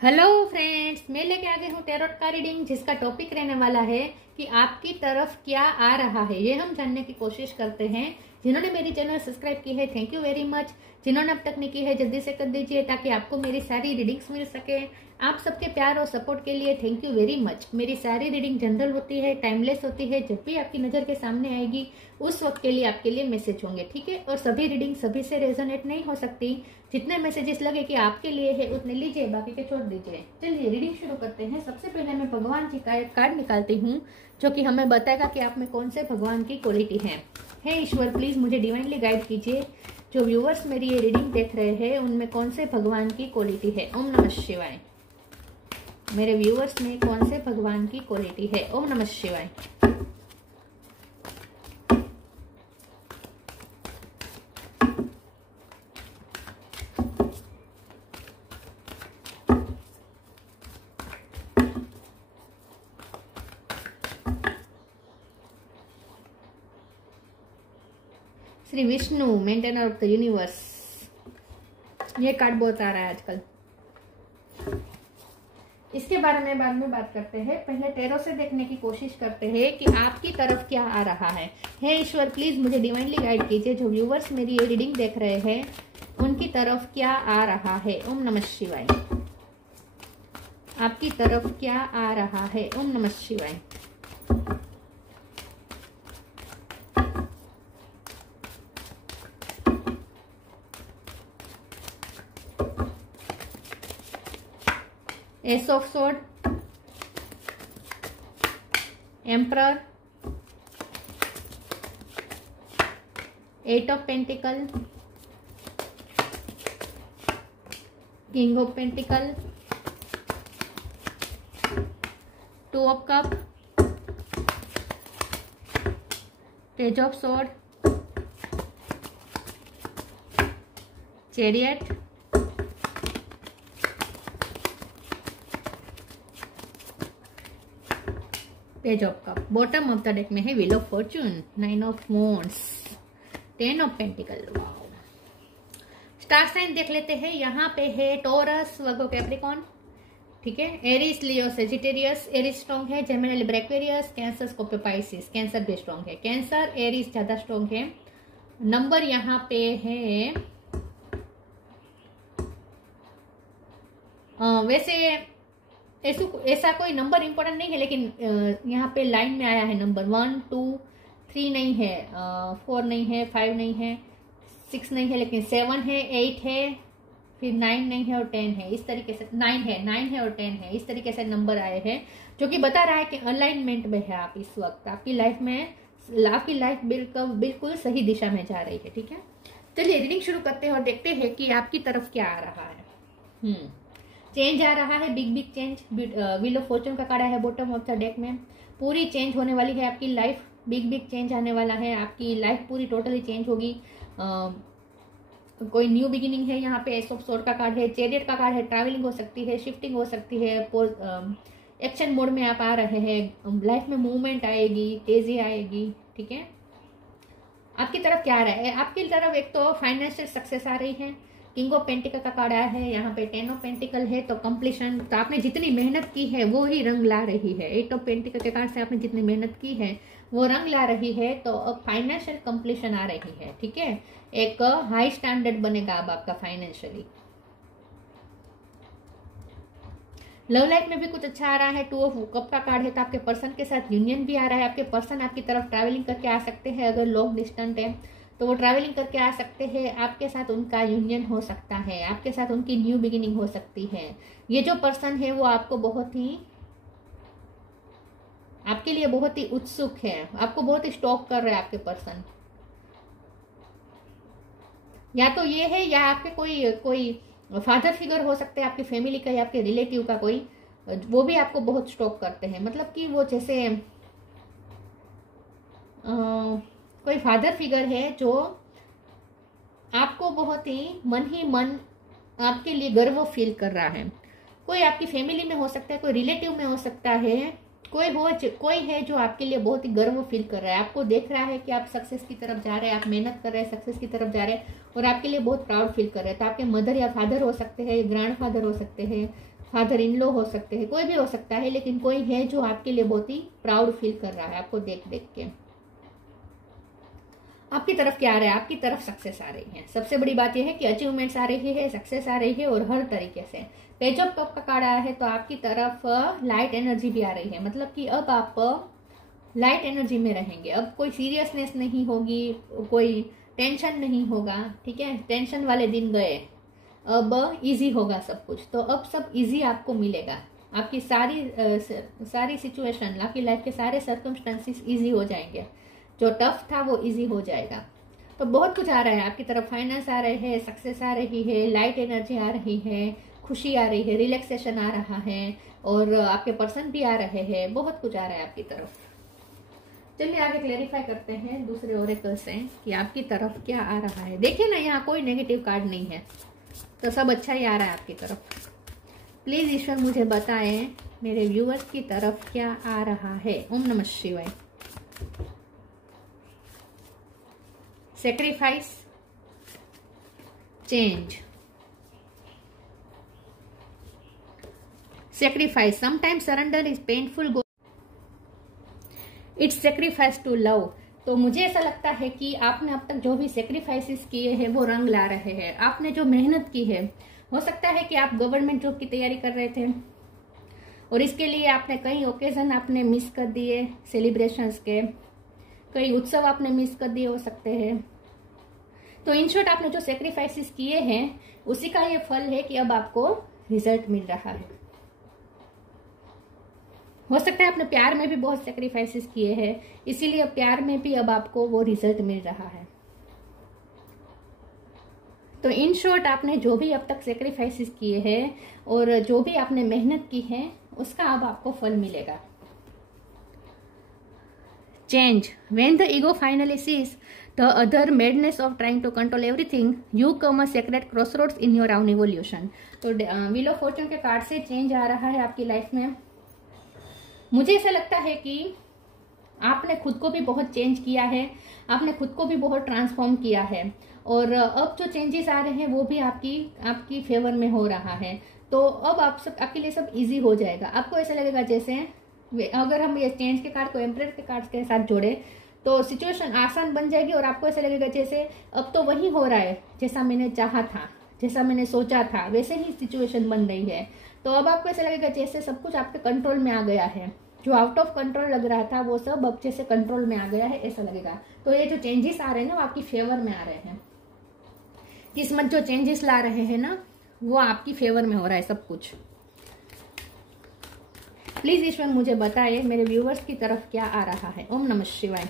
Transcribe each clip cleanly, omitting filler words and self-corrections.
Hello friends, मैं लेके आ गई हूँ टैरोट का रीडिंग, जिसका टॉपिक रहने वाला है कि आपकी तरफ क्या आ रहा है। ये हम जानने की कोशिश करते हैं। जिन्होंने मेरी चैनल सब्सक्राइब की है, थैंक यू वेरी मच। जिन्होंने अब तक नहीं की है, जल्दी से कर दीजिए ताकि आपको मेरी सारी रीडिंग्स मिल सके। आप सबके प्यार और सपोर्ट के लिए थैंक यू वेरी मच। मेरी सारी रीडिंग जनरल होती है, टाइमलेस होती है। जब भी आपकी नज़र के सामने आएगी उस वक्त के लिए आपके लिए मैसेज होंगे, ठीक है। और सभी रीडिंग सभी से रेजोनेट नहीं हो सकती। जितने मैसेजेस लगे कि आपके लिए है उतने लीजिए, बाकी के छोड़ दीजिए। चलिए रीडिंग शुरू करते हैं। सबसे पहले मैं भगवान जी का एक कार्ड निकालती हूँ जो कि हमें बताएगा कि आप में कौन से भगवान की क्वालिटी है। हे ईश्वर, प्लीज मुझे डिवाइनली गाइड कीजिए। जो व्यूअर्स मेरी ये रीडिंग देख रहे हैं उनमें कौन से भगवान की क्वालिटी है। ओम नमः शिवाय। मेरे व्यूअर्स में कौन से भगवान की क्वालिटी है। ओम नमः शिवाय। Shri Vishnu, maintainer of the universe. ये कार्ड बहुत आ रहा है आजकल। इसके बारे में बाद में बात करते हैं। पहले टैरो से देखने की कोशिश करते हैं कि आपकी तरफ क्या आ रहा है। हे ईश्वर, प्लीज मुझे डिवाइनली गाइड कीजिए। जो व्यूवर्स मेरी ये रीडिंग देख रहे हैं उनकी तरफ क्या आ रहा है। ओम नमः शिवाय। आपकी तरफ क्या आ रहा है। ओम नमः शिवाय। Ace of sword, emperor, eight of pentacle, king of pentacle, two of cup, page of sword, chariot, page of cup. Bottom of the deck में है wheel of fortune, nine of wands, ten of pentacle. Star sign देख लेते हैं। यहाँ पे है taurus, वर्गो, Capricorn, ठीक है। एरीज, लियो, सेजिटेरियस। एरीज स्ट्रॉन्ग है। Gemini, Libra, Aquarius. Cancer, Scorpio, Pisces. Cancer भी स्ट्रॉन्ग है। कैंसर, एरीज ज्यादा स्ट्रॉन्ग है। नंबर यहाँ पे है वैसे ऐसा कोई नंबर इंपॉर्टेंट नहीं है, लेकिन यहाँ पे लाइन में आया है नंबर 1 2 3 नहीं है, 4 नहीं है, 5 नहीं है, 6 नहीं है, लेकिन 7 है, 8 है, फिर 9 नहीं है और 10 है। इस तरीके से 9 है और 10 है। इस तरीके से नंबर आए हैं जो कि बता रहा है कि अलाइनमेंट में है आप इस वक्त। आपकी लाइफ में आपकी लाइफ बिल्कुल सही दिशा में जा रही है, ठीक है। चलिए रीडिंग शुरू करते हैं और देखते हैं कि आपकी तरफ क्या आ रहा है। चेंज आ रहा है, big change. Wheel of Fortune का कार्ड है बॉटम ऑफ द डेक में। पूरी चेंज होने वाली है आपकी लाइफ। बिग चेंज आने वाला है। आपकी लाइफ पूरी टोटली चेंज होगी। कोई न्यू बिगिनिंग है। यहाँ पे एस ऑफ स्वॉर्ड का कार्ड है, चैरियट का कार्ड है। ट्रैवलिंग हो सकती है, शिफ्टिंग हो सकती है, एक्शन मोड में आप आ रहे हैं। लाइफ में मूवमेंट आएगी, तेजी आएगी, ठीक है। आपकी तरफ क्या आ रहा है। आपकी तरफ एक तो फाइनेंशियल सक्सेस आ रही है। किंग ऑफ पेंटिकल का कार्ड आया है। यहाँ पे 10 ऑफ पेंटिकल है, तो कंप्लीशन। तो आपने जितनी मेहनत की है वो ही रंग ला रही है। 8 ऑफ पेंटिकल के कार्ड से आपने जितनी मेहनत की है वो रंग ला रही है। तो अब फाइनेंशियल कंप्लीशन आ रही है, ठीक है। एक हाई स्टैंडर्ड बनेगा अब आपका फाइनेंशियली। लव लाइफ में भी कुछ अच्छा आ रहा है। 2 ऑफ कप का कार्ड है, तो आपके पर्सन के साथ यूनियन भी आ रहा है। आपके पर्सन आपकी तरफ ट्रैवलिंग करके आ सकते हैं। अगर लॉन्ग डिस्टेंस है तो वो ट्रैवलिंग करके आ सकते हैं। आपके साथ उनका यूनियन हो सकता है। आपके साथ उनकी न्यू बिगिनिंग हो सकती है। ये जो पर्सन है वो आपको आपके लिए बहुत ही उत्सुक है। आपको बहुत ही स्टॉक कर रहा है आपके पर्सन। या तो ये है, या आपके कोई फादर फिगर हो सकते हैं आपकी फैमिली का, या आपके रिलेटिव का कोई, वो भी आपको बहुत स्टॉक करते हैं। मतलब कि वो जैसे कोई फादर फिगर है जो आपको बहुत ही मन आपके लिए गर्व फील कर रहा है। कोई आपकी फैमिली में हो सकता है, कोई रिलेटिव में हो सकता है, कोई है जो आपके लिए बहुत ही गर्व फील कर रहा है। आपको देख रहा है कि आप सक्सेस की तरफ जा रहे हैं, आप मेहनत कर रहे हैं, सक्सेस की तरफ जा रहे हैं और आपके लिए बहुत प्राउड फील कर रहे हैं। तो आपके मदर या फादर हो सकते हैं, ग्रैंड फादर हो सकते हैं, फादर इन लॉ हो सकते हैं, कोई भी हो सकता है, लेकिन कोई है जो आपके लिए बहुत ही प्राउड फील कर रहा है आपको देख देख के। आपकी तरफ क्या आ रहा है? आपकी तरफ सक्सेस आ रही है। सबसे बड़ी बात यह है कि अचीवमेंट्स आ रही है, सक्सेस आ रही है, और हर तरीके से। पेज ऑफ कप का कार्ड आया है तो आपकी तरफ लाइट एनर्जी भी आ रही है, मतलब कि अब आप लाइट एनर्जी में रहेंगे। अब कोई सीरियसनेस नहीं होगी, कोई टेंशन नहीं होगा, ठीक है। टेंशन वाले दिन गए, अब इजी होगा सब कुछ। तो अब सब इजी आपको मिलेगा। आपकी सारी सिचुएशन, आपकी लाइफ के सारे सर्कमस्टेंसेस इजी हो जाएंगे। जो टफ था वो इजी हो जाएगा। तो बहुत कुछ आ रहा है आपकी तरफ। फाइनेंस आ रहे हैं, सक्सेस आ रही है, लाइट एनर्जी आ रही है, खुशी आ रही है, रिलैक्सेशन आ रहा है, और आपके पर्सन भी आ रहे हैं। बहुत कुछ आ रहा है आपकी तरफ। चलिए आगे क्लेरिफाई करते हैं दूसरे ओरेकल से कि आपकी तरफ क्या आ रहा है। देखिए ना, यहाँ कोई नेगेटिव कार्ड नहीं है, तो सब अच्छा ही आ रहा है आपकी तरफ। प्लीज ईश्वर मुझे बताएं मेरे व्यूअर्स की तरफ क्या आ रहा है। ओम नमः शिवाय। Sacrifice, change. Sacrifice. Sometimes surrender is painful. It's sacrifice to love. तो मुझे ऐसा लगता है कि आपने अब तक जो भी सेक्रीफाइसेस किए हैं वो रंग ला रहे हैं। आपने जो मेहनत की है, हो सकता है कि आप गवर्नमेंट जॉब की तैयारी कर रहे थे और इसके लिए आपने कई ओकेजन आपने मिस कर दिए, सेलिब्रेशंस के कई उत्सव आपने मिस कर दिए हो सकते हैं। तो इन शॉर्ट आपने जो सेक्रीफाइसेस किए हैं उसी का ये फल है कि अब आपको रिजल्ट मिल रहा है। हो सकता है आपने प्यार में भी बहुत सेक्रीफाइसेस किए हैं, इसीलिए प्यार में भी अब आपको वो रिजल्ट मिल रहा है। तो इन शॉर्ट आपने जो भी अब तक सेक्रीफाइसेस किए हैं और जो भी आपने मेहनत की है उसका अब आपको फल मिलेगा। Change. When the ego finally sees the other madness of trying to control everything, you come a sacred crossroads in your own evolution. तो व्हील ऑफ फॉर्च्यून के कार्ड से चेंज आ रहा है आपकी लाइफ में। मुझे ऐसा लगता है कि आपने खुद को भी बहुत चेंज किया है, आपने खुद को भी बहुत ट्रांसफॉर्म किया है, और अब जो चेंजेस आ रहे हैं वो भी आपकी फेवर में हो रहा है। तो अब आपके लिए सब इजी हो जाएगा। आपको ऐसा लगेगा जैसे, अगर हम ये चेंज के कार्ड को एम्परर के कार्ड के साथ जोड़े तो सिचुएशन आसान बन जाएगी, और आपको ऐसा लगेगा जैसे अब तो वही हो रहा है जैसा मैंने चाहा था, जैसा मैंने सोचा था, वैसे ही सिचुएशन बन रही है। तो अब आपको ऐसा लगेगा जैसे सब कुछ आपके कंट्रोल में आ गया है। जो आउट ऑफ कंट्रोल लग रहा था वो सब अब जैसे कंट्रोल में आ गया है, ऐसा लगेगा। तो ये जो चेंजेस आ रहे हैं ना वो आपकी फेवर में आ रहे हैं। किस्मत जो चेंजेस ला रहे हैं ना वो आपकी फेवर में हो रहा है सब कुछ। प्लीज ईश्वर मुझे बताइए मेरे व्यूवर्स की तरफ क्या आ रहा है। ओम नमः शिवाय।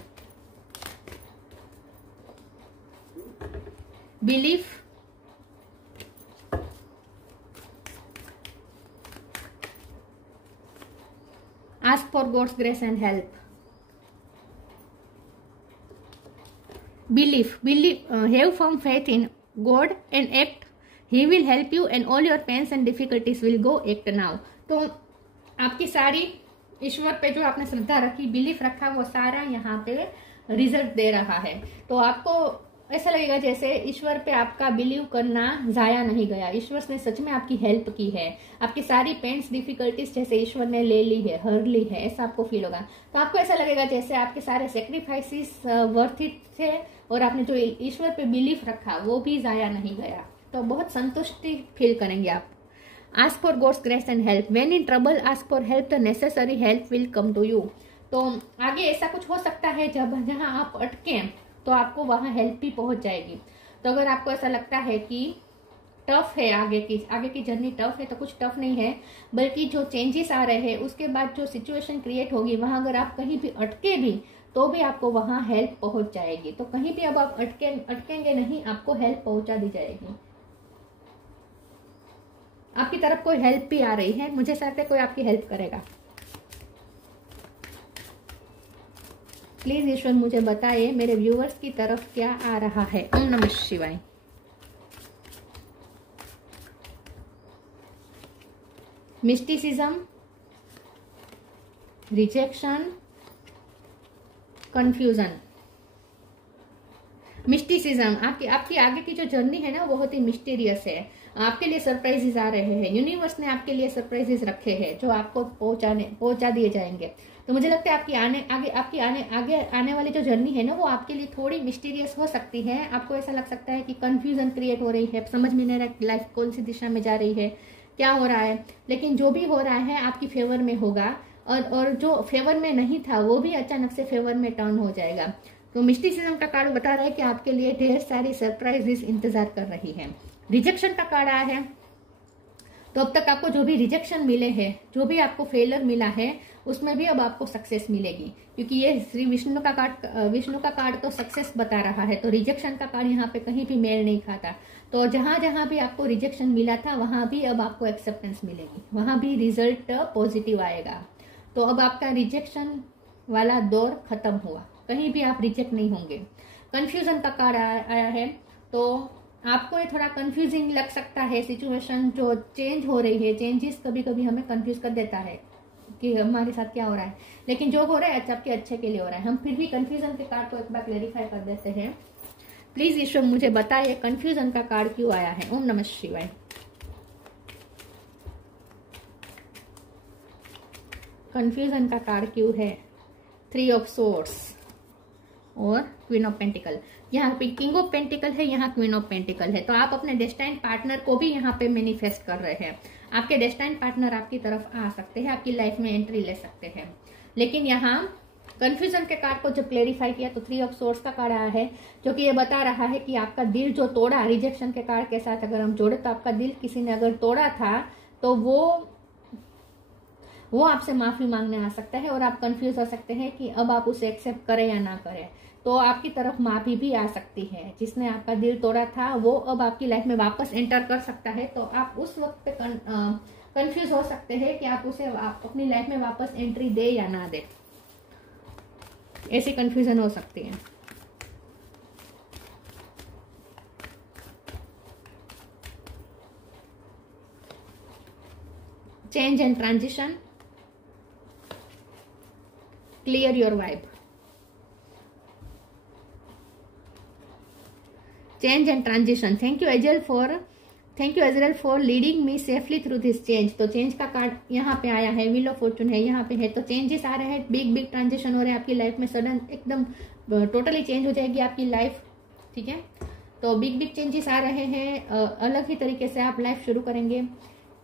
Belief, ask for God's grace and help. Belief, have firm faith in God and act, he will help you and all your pains and difficulties will go act now. तो आपकी सारी ईश्वर पे जो आपने श्रद्धा रखी, बिलीफ रखा, वो सारा यहाँ पे रिजल्ट दे रहा है। तो आपको ऐसा लगेगा जैसे ईश्वर पे आपका बिलीव करना जाया नहीं गया। ईश्वर ने सच में आपकी हेल्प की है। आपकी सारी पेन्स डिफिकल्टीज जैसे ईश्वर ने ले ली है, हर ली है, ऐसा आपको फील होगा। तो आपको ऐसा लगेगा जैसे आपके सारे सेक्रीफाइसेस वर्थ इट थे, और आपने जो ईश्वर पे बिलीफ रखा वो भी जाया नहीं गया। तो बहुत संतुष्टि फील करेंगे आप। Ask for God's grace and help. When in trouble, ask for help. The necessary help will come to you. तो आगे ऐसा कुछ हो सकता है जहाँ आप अटके तो आपको वहाँ हेल्प भी पहुँच जाएगी। तो अगर आपको ऐसा लगता है कि टफ है, आगे की जर्नी टफ है, तो कुछ टफ नहीं है, बल्कि जो चेंजेस आ रहे हैं उसके बाद जो सिचुएशन क्रिएट होगी वहाँ अगर आप कहीं भी अटके भी तो भी आपको वहाँ हेल्प पहुँच जाएगी। तो कहीं भी अब आप अटकेंगे नहीं, आपको हेल्प पहुँचा दी जाएगी। आपकी तरफ कोई हेल्प भी आ रही है, मुझे ऐसा लगता है कोई आपकी हेल्प करेगा। प्लीज ईश्वर मुझे बताइए मेरे व्यूअर्स की तरफ क्या आ रहा है। ओम नमः शिवाय। Mysticism, rejection, confusion. मिस्टिसिज्म, आपकी आगे की जो जर्नी है ना बहुत ही मिस्टीरियस है। आपके लिए सरप्राइजेस आ रहे हैं, यूनिवर्स ने आपके लिए सरप्राइजेस रखे हैं जो आपको पहुंचा दिए जाएंगे। तो मुझे लगता है आपकी आगे आने वाली जो जर्नी है ना, वो आपके लिए थोड़ी मिस्टीरियस हो सकती है। आपको ऐसा लग सकता है कि कंफ्यूजन क्रिएट हो रही है, समझ में नहीं रहा लाइफ कौन सी दिशा में जा रही है, क्या हो रहा है। लेकिन जो भी हो रहा है आपकी फेवर में होगा, और जो फेवर में नहीं था वो भी अचानक से फेवर में टर्न हो जाएगा। तो मिस्टिसिज्म का कार्ड बता रहा है कि आपके लिए ढेर सारी सरप्राइजेस इंतजार कर रही है। रिजेक्शन का कार्ड आया है, तो अब तक आपको जो भी रिजेक्शन मिले हैं, जो भी आपको फेलियर मिला है, उसमें भी अब आपको सक्सेस मिलेगी, क्योंकि ये श्री विष्णु का कार्ड तो सक्सेस बता रहा है। तो रिजेक्शन का कार्ड यहाँ पे कहीं भी मेल नहीं खाता। तो जहां जहां भी आपको रिजेक्शन मिला था वहां भी अब आपको एक्सेप्टेंस मिलेगी, वहां भी रिजल्ट पॉजिटिव आएगा। तो अब आपका रिजेक्शन वाला दौर खत्म हुआ, कहीं भी आप रिजेक्ट नहीं होंगे। कंफ्यूजन का कार्ड आया है, तो आपको ये थोड़ा कंफ्यूजिंग लग सकता है सिचुएशन जो चेंज हो रही है। चेंजेस कभी कभी हमें कंफ्यूज कर देता है कि हमारे साथ क्या हो रहा है, लेकिन जो हो रहा है आपके अच्छे के लिए हो रहा है। हम फिर भी कंफ्यूजन के कार्ड को एक बार क्लेरिफाई कर देते हैं। प्लीज ईश्वर मुझे बताइए कंफ्यूजन का कार्ड क्यों आया है। ओम नमः शिवाय। कंफ्यूजन का कार्ड क्यों है? 3 ऑफ सोर्ड्स और क्वीन ऑफ पेंटिकल। यहाँ पे किंग ऑफ पेंटिकल है, यहाँ क्वीन ऑफ पेंटिकल है। तो आप अपने डेस्टाइन पार्टनर को भी यहाँ पे मैनिफेस्ट कर रहे हैं। आपके डेस्टाइन पार्टनर आपकी तरफ आ सकते हैं, आपकी लाइफ में एंट्री ले सकते हैं। लेकिन यहाँ कंफ्यूजन के कार्ड को जब क्लेरिफाई किया तो 3 ऑफ सोर्ड्स का कार्ड आया है, जो कि ये बता रहा है कि आपका दिल जो तोड़ा रिजेक्शन के कार्ड के साथ अगर हम जोड़े, तो आपका दिल किसी ने अगर तोड़ा था तो वो आपसे माफी मांगने आ सकता है, और आप कंफ्यूज हो सकते हैं कि अब आप उसे एक्सेप्ट करें या ना करें। तो आपकी तरफ माफी भी आ सकती है। जिसने आपका दिल तोड़ा था वो अब आपकी लाइफ में वापस एंटर कर सकता है। तो आप उस वक्त पे कंफ्यूज हो सकते हैं कि आप अपनी लाइफ में वापस एंट्री दे या ना दे। ऐसी कंफ्यूजन हो सकती है। Change and transition, clear your vibe. Change and transition. Thank you Azrael for leading me safely through this change. तो चेंज का कार्ड यहाँ पे आया है, व्हील ऑफ फॉर्चून है यहाँ पे है। तो चेंजेस आ रहे हैं, बिग ट्रांजिशन हो रहे हैं आपकी लाइफ में। सडन एकदम टोटली चेंज हो जाएगी आपकी लाइफ, ठीक है। तो बिग चेंजेस आ रहे हैं, अलग ही तरीके से आप लाइफ शुरू करेंगे।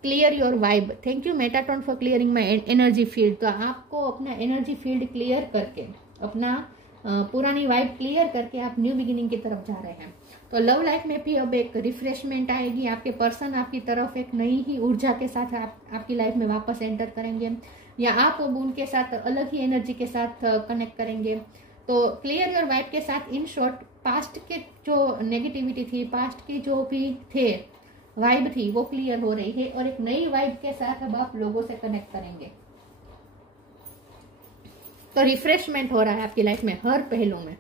Clear your vibe. Thank you Metatron for clearing my energy field. तो आपको अपना एनर्जी फील्ड क्लियर करके, अपना पुरानी वाइब क्लियर करके आप न्यू बिगिनिंग की तरफ जा रहे हैं। तो लव लाइफ में भी अब एक रिफ्रेशमेंट आएगी। आपके पर्सन आपकी तरफ एक नई ही ऊर्जा के साथ आपकी लाइफ में वापस एंटर करेंगे, या आप अब उनके साथ अलग ही एनर्जी के साथ कनेक्ट करेंगे। तो क्लियर योर वाइब के साथ इन शॉर्ट पास्ट के जो नेगेटिविटी थी, पास्ट के जो भी थे वाइब थी, वो क्लियर हो रही है, और एक नई वाइब के साथ अब आप लोगों से कनेक्ट करेंगे। तो रिफ्रेशमेंट हो रहा है आपकी लाइफ में हर पहलू में।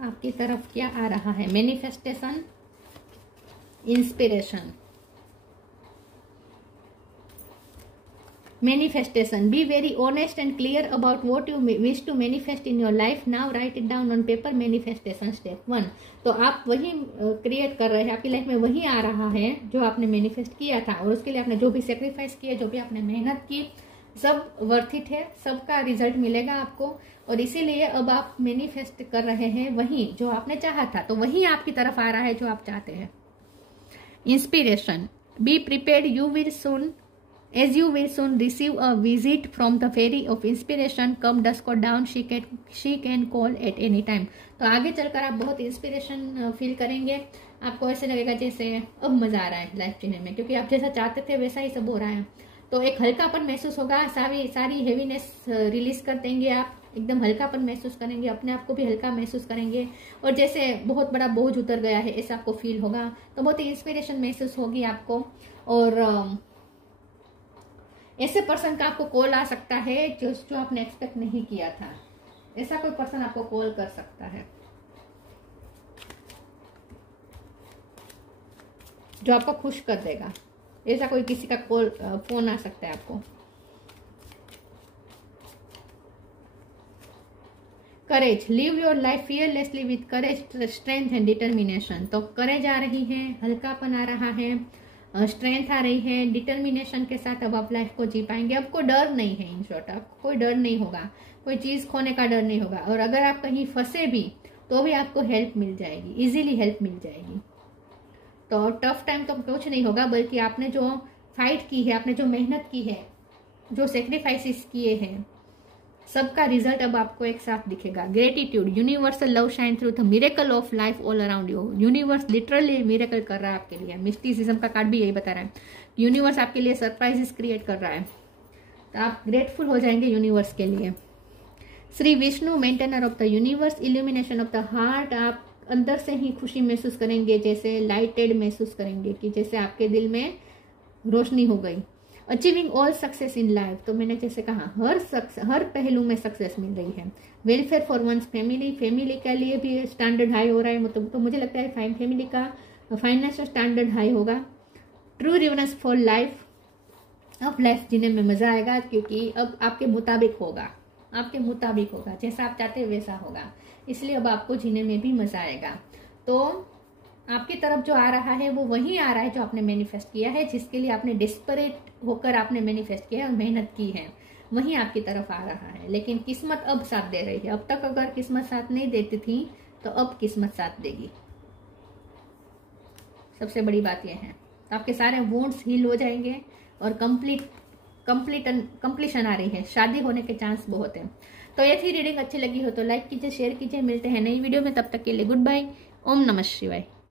आपकी तरफ क्या आ रहा है? Manifestation, inspiration. Manifestation. Be very honest and clear about what you wish to manifest in your life. Now write it down on paper. Manifestation step 1. तो आप वही क्रिएट कर रहे हैं, आपकी लाइफ में वही आ रहा है जो आपने मैनिफेस्ट किया था, और उसके लिए आपने जो भी सेक्रीफाइस किया, जो भी आपने मेहनत की, सब वर्थ इट है, सबका रिजल्ट मिलेगा आपको। और इसीलिए अब आप मैनिफेस्ट कर रहे हैं वही जो आपने चाहा था, तो वही आपकी तरफ आ रहा है जो आप चाहते हैं। Inspiration. Be prepared, you will soon As you will soon receive a visit from the fairy of inspiration. Come dusk or dawn, she can call at any time. तो आगे चलकर आप बहुत इंस्पिरेशन फील करेंगे। आपको ऐसे लगेगा जैसे अब मजा आ रहा है लाइफ जीने में, क्योंकि आप जैसा चाहते थे वैसा ही सब हो रहा है। तो एक हल्कापन महसूस होगा, सारी हेवीनेस रिलीज कर देंगे आप, एकदम हल्कापन महसूस करेंगे, अपने आप को भी हल्का महसूस करेंगे, और जैसे बहुत बड़ा बोझ उतर गया है ऐसा आपको फील होगा। तो बहुत ही इंस्पिरेशन महसूस होगी आपको। और ऐसे पर्सन का आपको कॉल आ सकता है जो आपने एक्सपेक्ट नहीं किया था। ऐसा कोई पर्सन आपको कॉल कर सकता है जो आपको खुश कर देगा। ऐसा कोई किसी का कॉल फोन आ सकता है आपको। Courage, live your life fearlessly with courage, strength and determination. तो करेज आ रही है, हल्कापन आ रहा है, स्ट्रेंथ आ रही है, डिटर्मिनेशन के साथ अब आप लाइफ को जी पाएंगे। आपको डर नहीं है, इन शॉर्ट आपको कोई डर नहीं होगा, कोई चीज खोने का डर नहीं होगा। और अगर आप कहीं फंसे भी तो भी आपको हेल्प मिल जाएगी, इजीली हेल्प मिल जाएगी। तो टफ टाइम तो कुछ नहीं होगा, बल्कि आपने जो फाइट की है, आपने जो मेहनत की है, जो सेक्रीफाइसेस किए हैं, सबका रिजल्ट अब आपको एक साथ दिखेगा। Gratitude, universal love shine through the miracle of life all around you. Universe literally miracle कर रहा है आपके लिए। मिस्टिसिज्म का कार्ड भी यही बता रहा है, यूनिवर्स आपके लिए सरप्राइजेस क्रिएट कर रहा है। तो आप ग्रेटफुल हो जाएंगे यूनिवर्स के लिए। Shri Vishnu, maintainer of the universe, illumination of the heart. आप अंदर से ही खुशी महसूस करेंगे, जैसे लाइटेड महसूस करेंगे कि जैसे आपके दिल में रोशनी हो गई। Achieving all success in life, तो मैंने जैसे कहा हर पहलू में सक्सेस मिल रही है। Welfare for one's family, family के लिए भी स्टैंडर्ड हाई हो रहा है, मतलब तो मुझे लगता है फैमिली का फाइनेंशियल स्टैंडर्ड हाई होगा। ट्रू रिवनेस फॉर लाइफ, अब लाइफ जीने में मजा आएगा, क्योंकि अब आपके मुताबिक होगा, जैसा आप चाहते हैं वैसा होगा, इसलिए अब आपको जीने में भी मजा आएगा। तो आपकी तरफ जो आ रहा है वो वही आ रहा है जो आपने मैनिफेस्ट किया है, जिसके लिए आपने डिस्परेट होकर आपने मैनिफेस्ट किया है और मेहनत की है, वही आपकी तरफ आ रहा है। लेकिन किस्मत अब साथ दे रही है। अब तक अगर किस्मत साथ नहीं देती थी तो अब किस्मत साथ देगी। सबसे बड़ी बात यह है, आपके सारे वुंड्स हील हो जाएंगे और कंप्लीशन आ रही है, शादी होने के चांस बहुत है। तो ये थी रीडिंग, अच्छी लगी हो तो लाइक कीजिए, शेयर कीजिए। मिलते हैं नई वीडियो में, तब तक के लिए गुड बाय। ओम नमः शिवाय।